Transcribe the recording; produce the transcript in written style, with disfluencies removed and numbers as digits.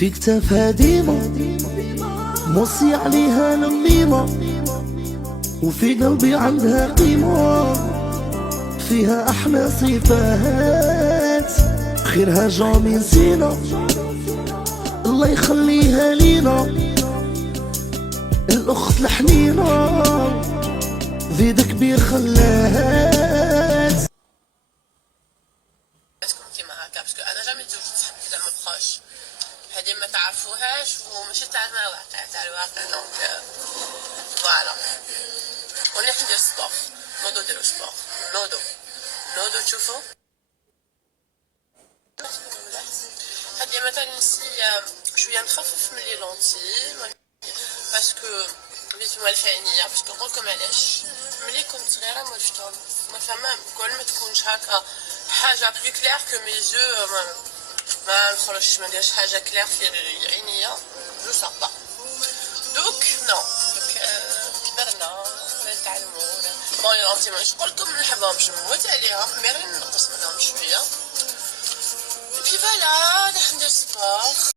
في كتافها ديما موصي عليها نميمة، وفي قلبي عندها قيمة، فيها أحلى صفات، خيرها جامي نسينا، الله يخليها لينا، الأخت الحنينة زيد كبير خلات. كيما هكا باسكو انا جامي تزوجت صاحبي كذا ما بقاش هذه ما تعرفوهاش وماشي تاع الواقع تاع الواقع دونك فوالا. ونحن ندير سبور نوضو نديرو سبور نوضو تشوفو هادي مثلا نسي شويه نخفف من لي لونتي باسكو بيت موالفانية باسكو نقولكم علاش ملي كنت صغيرة ما شفتهم ما فما كل ما تكونش هكا حاجة بلو كلير كو مي جو ما نخرجش ما نديرش حاجة كلير في عينيا جو سابا دوك نو دوك كبرنا نتعلمو بون لونتي مانيش قلتهم نحبهمش نموت عليهم مي راني نقص منهمش